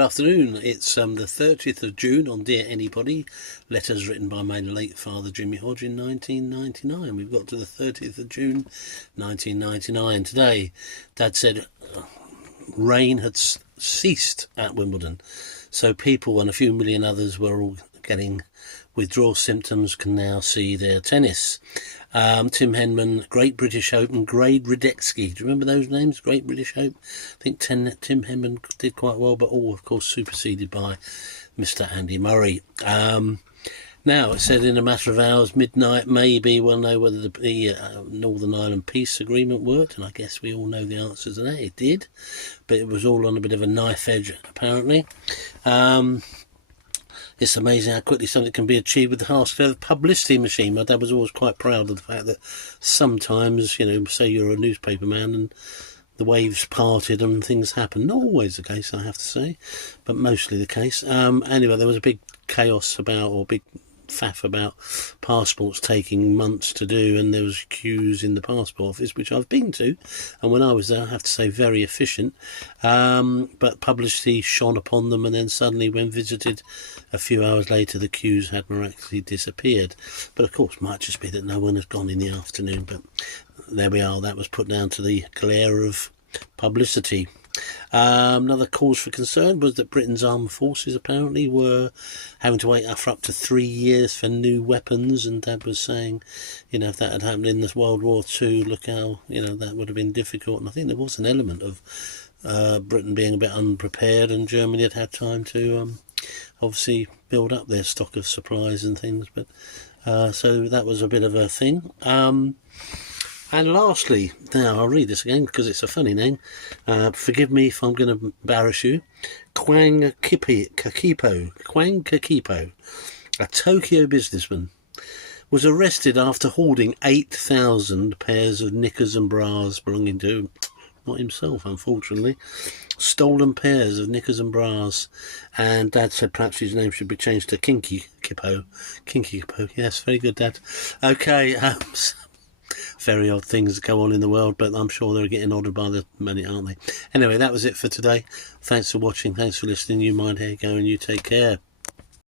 Good afternoon. It's the 30th of June on Dear Anybody. Letters written by my late father Jimmy Hodge in 1999. We've got to the 30th of June 1999. Today, Dad said rain had ceased at Wimbledon. So people and a few million others were all getting withdrawal symptoms, can now see their tennis. Tim Henman, Great British Open, Grade Radetsky. Do you remember those names? Great British Open. I think Tim Henman did quite well, but all, of course, superseded by Mr. Andy Murray. Now, it said in a matter of hours, midnight, maybe we'll know whether the Northern Ireland peace agreement worked, and I guess we all know the answers to that. It did, but it was all on a bit of a knife edge, apparently. It's amazing how quickly something can be achieved with the Haskell publicity machine. My dad was always quite proud of the fact that sometimes, say you're a newspaper man and the waves parted and things happen. Not always the case, I have to say, but mostly the case. Anyway, there was a big chaos big faff about passports taking months to do, and there was queues in the passport office, which I've been to, and when I was there, I have to say, very efficient, but publicity shone upon them, and then suddenly when visited a few hours later, the queues had miraculously disappeared. But of course, might just be that no one has gone in the afternoon, but there we are. That was put down to the glare of publicity. Another cause for concern was that Britain's armed forces apparently were having to wait for up to 3 years for new weapons, and Dad was saying, if that had happened in this World War II, look how, that would have been difficult. And I think there was an element of Britain being a bit unprepared, and Germany had had time to obviously build up their stock of supplies and things, but so that was a bit of a thing. And lastly, now I'll read this again because it's a funny name. Forgive me if I'm going to embarrass you. Kwang Kakipo, a Tokyo businessman, was arrested after hoarding 8,000 pairs of knickers and bras belonging to, not himself, unfortunately, stolen pairs of knickers and bras. And Dad said perhaps his name should be changed to Kinky Kippo. Kinky Kippo, yes, very good, Dad. Okay, very odd things go on in the world, but I'm sure they're getting odder by the minute, aren't they? Anyway, that was it for today. Thanks for watching. Thanks for listening. You mind how you go, and you take care.